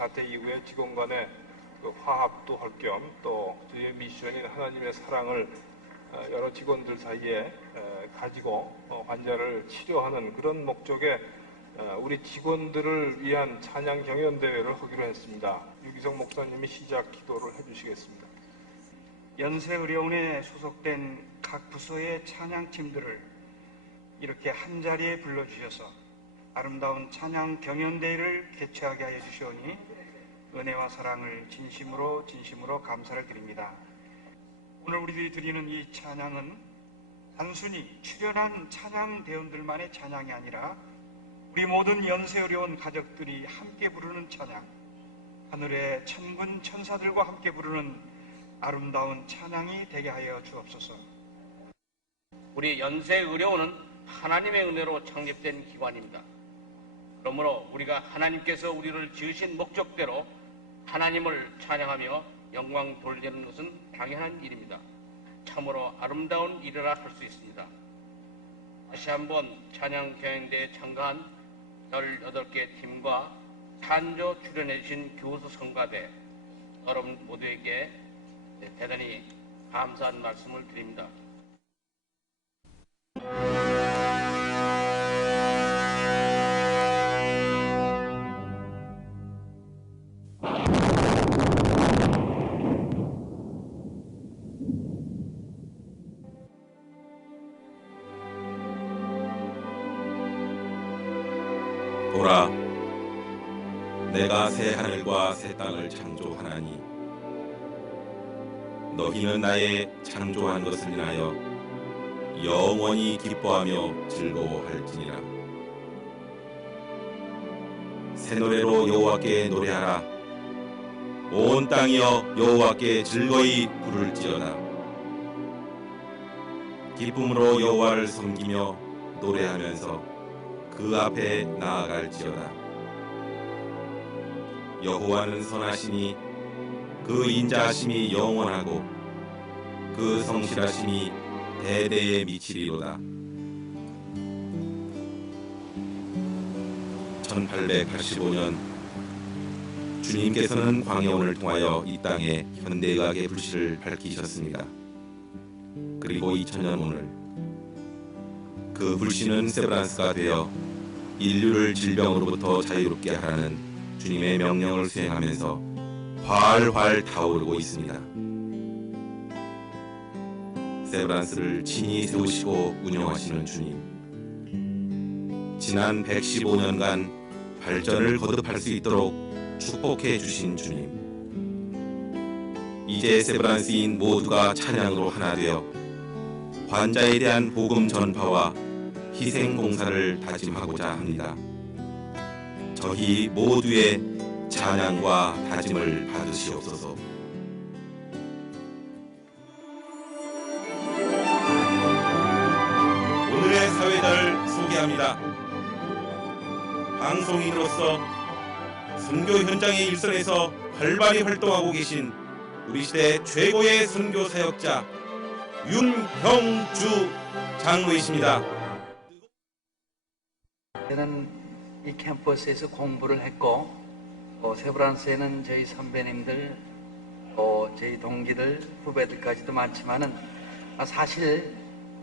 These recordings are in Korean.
사태 이후에 직원 간의 그 화합도 할 겸 또 저희의 미션인 하나님의 사랑을 어, 여러 직원들 사이에 에, 가지고 어, 환자를 치료하는 그런 목적의 어, 우리 직원들을 위한 찬양 경연 대회를 하기로 했습니다. 유기성 목사님이 시작 기도를 해주시겠습니다. 연세의료원에 소속된 각 부서의 찬양팀들을 이렇게 한 자리에 불러주셔서 아름다운 찬양 경연대회를 개최하게 하여 주시오니 은혜와 사랑을 진심으로 진심으로 감사를 드립니다. 오늘 우리들이 드리는 이 찬양은 단순히 출연한 찬양 대원들만의 찬양이 아니라 우리 모든 연세의료원 가족들이 함께 부르는 찬양, 하늘의 천군 천사들과 함께 부르는 아름다운 찬양이 되게 하여 주옵소서. 우리 연세 의료원은 하나님의 은혜로 창립된 기관입니다. 그러므로 우리가 하나님께서 우리를 지으신 목적대로 하나님을 찬양하며 영광 돌리는 것은 당연한 일입니다. 참으로 아름다운 일이라 할 수 있습니다. 다시 한번 찬양 경연대에 참가한 18개 팀과 산조 출연해 주신 교수 성가대 여러분 모두에게 대단히 감사한 말씀을 드립니다. 내가 새 하늘과 새 땅을 창조하나니 너희는 나의 창조한 것을 인하여 영원히 기뻐하며 즐거워할지니라. 새 노래로 여호와께 노래하라. 온 땅이여 여호와께 즐거이 부를지어다. 기쁨으로 여호와를 섬기며 노래하면서 그 앞에 나아갈지어다. 여호와는 선하시니 그 인자하심이 영원하고 그 성실하심이 대대에 미치리로다. 1885년 주님께서는 광야원을 통하여 이 땅에 현대의학의 불씨를 밝히셨습니다. 그리고 2000년 오늘 그 불씨는 세브란스가 되어 인류를 질병으로부터 자유롭게 하라는 주님의 명령을 수행하면서 활활 타오르고 있습니다. 세브란스를 친히 세우시고 운영하시는 주님. 지난 115년간 발전을 거듭할 수 있도록 축복해 주신 주님. 이제 세브란스인 모두가 찬양으로 하나 되어 환자에 대한 복음 전파와 희생 봉사를 다짐하고자 합니다. 저희 모두의 찬양과 다짐을 받으시옵소서. 오늘의 사회자를 소개합니다. 방송인으로서 선교 현장의 일선에서 활발히 활동하고 계신 우리 시대 최고의 선교 사역자 윤형주 장로이십니다. 저는 이 캠퍼스에서 공부를 했고 어, 세브란스에는 저희 선배님들 또 저희 동기들 후배들까지도 많지만은 아, 사실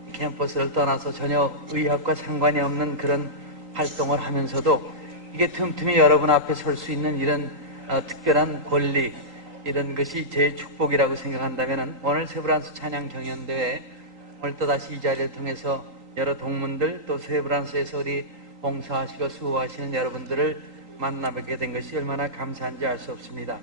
이 캠퍼스를 떠나서 전혀 의학과 상관이 없는 그런 활동을 하면서도 이게 틈틈이 여러분 앞에 설 수 있는 이런 어, 특별한 권리 이런 것이 제 축복이라고 생각한다면 오늘 세브란스 찬양 경연대회 오늘 또다시 이 자리를 통해서 여러 동문들 또 세브란스에서 우리 봉사하시고 수고하시는 여러분들을 만나뵙게 된 것이 얼마나 감사한지 알 수 없습니다.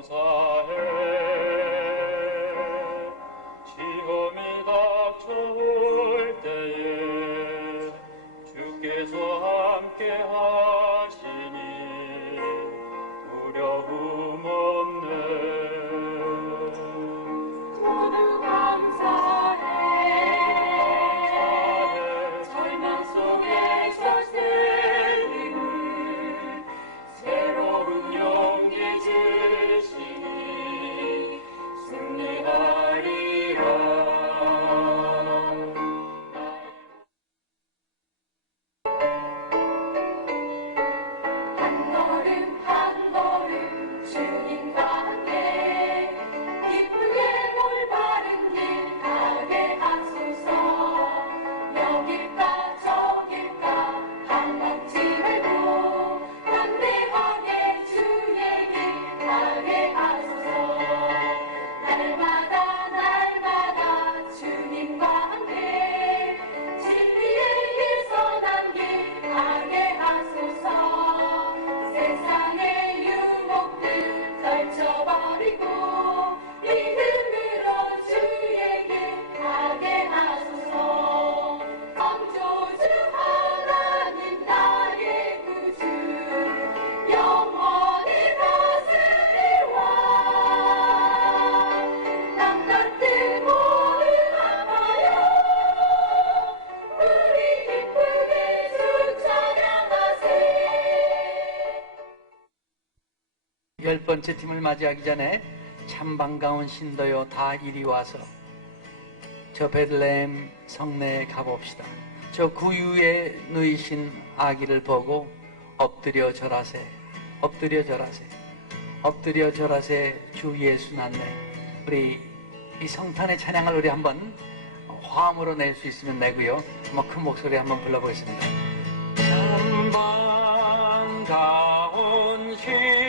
감사 번째 팀을 맞이하기 전에 참 반가운 신도요 다 이리 와서 저 베들레헴 성내에 가봅시다. 저 구유에 누이신 아기를 보고 엎드려 절하세, 엎드려 절하세, 엎드려 절하세 주 예수 났네. 우리 이 성탄의 찬양을 우리 한번 화음으로 낼 수 있으면 내고요. 한번 큰 목소리 한번 불러보겠습니다. 참 반가운 신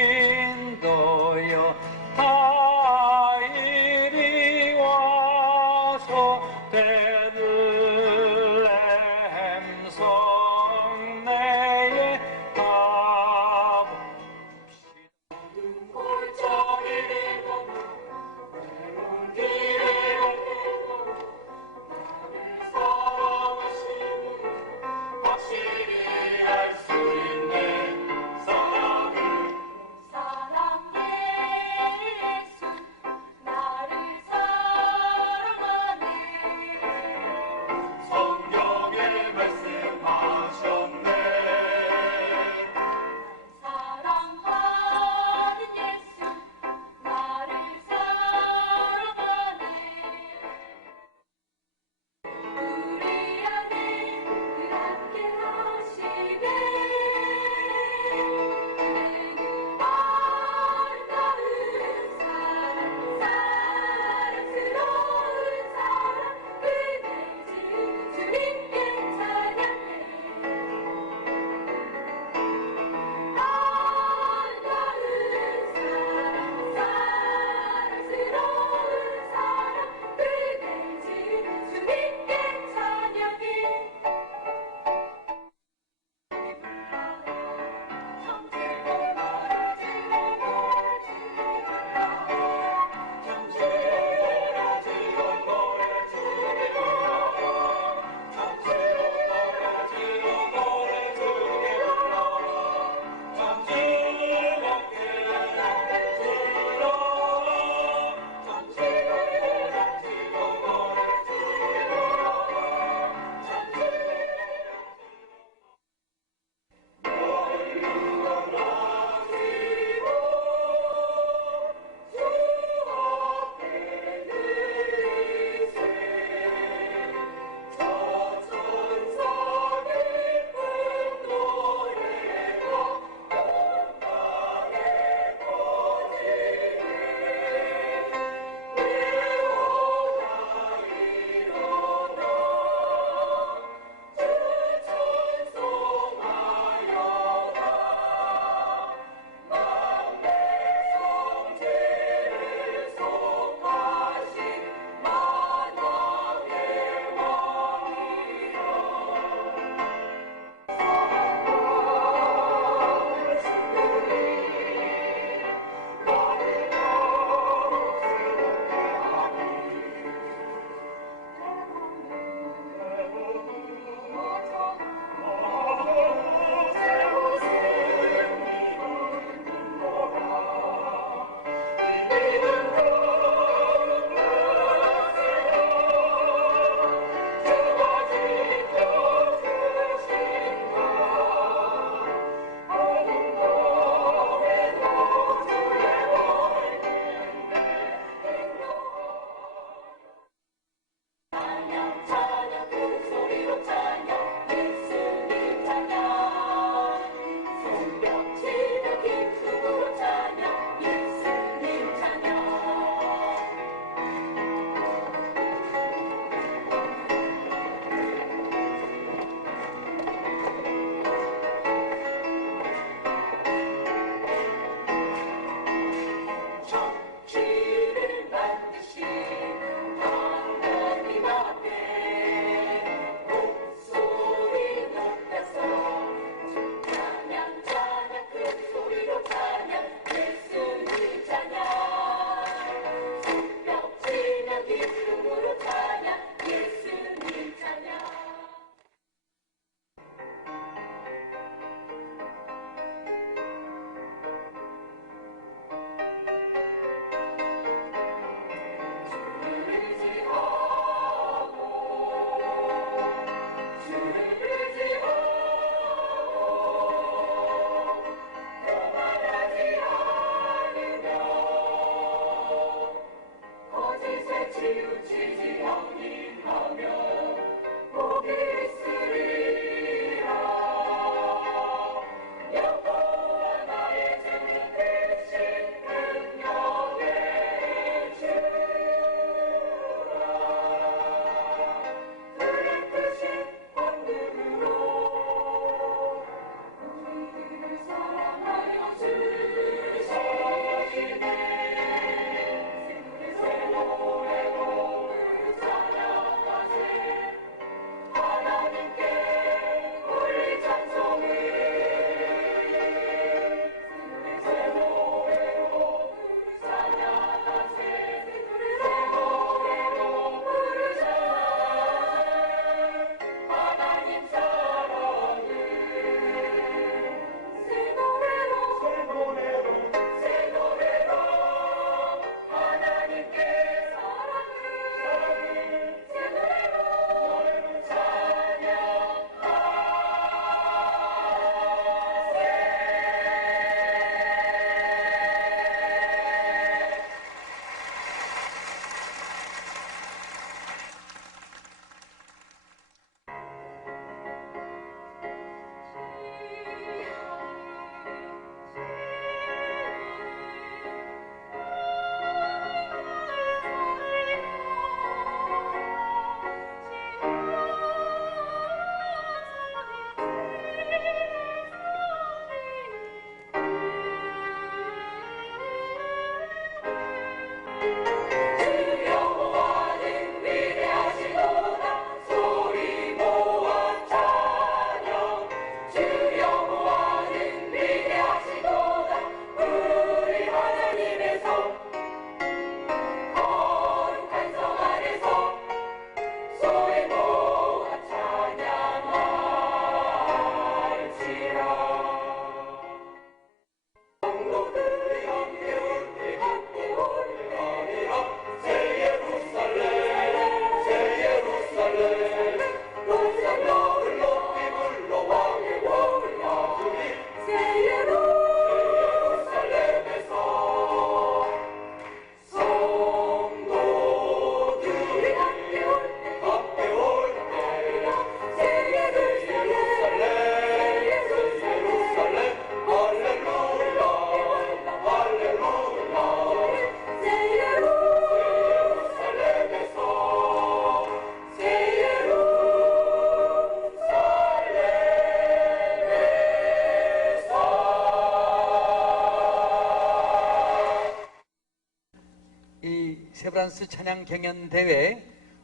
댄스 찬양 경연 대회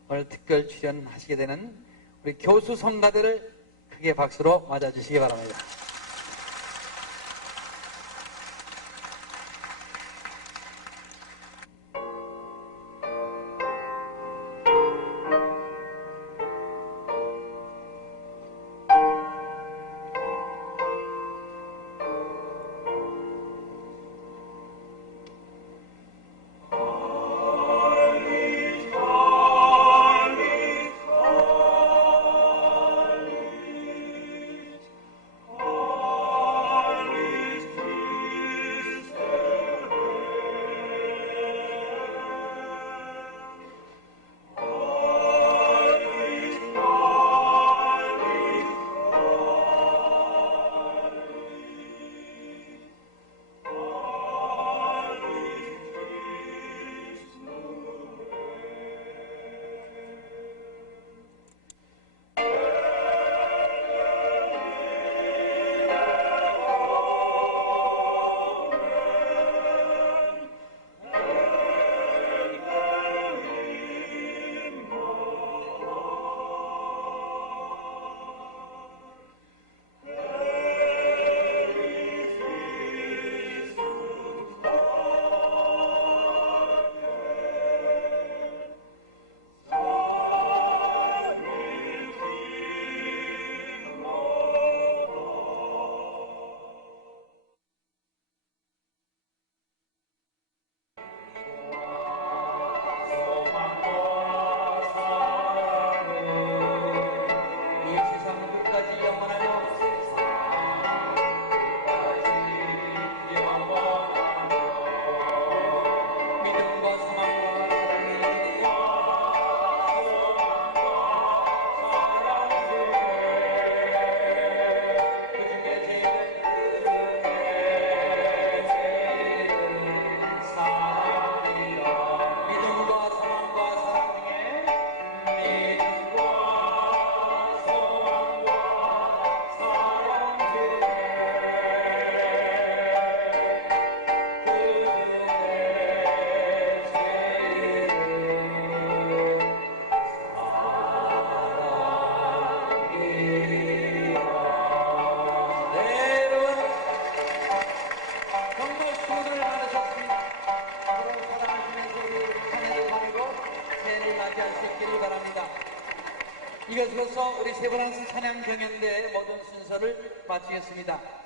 오늘 특별 출연하시게 되는 우리 교수 선가들을 크게 박수로 맞아주시기 바랍니다. 경연대의 모든 순서를 마치겠습니다.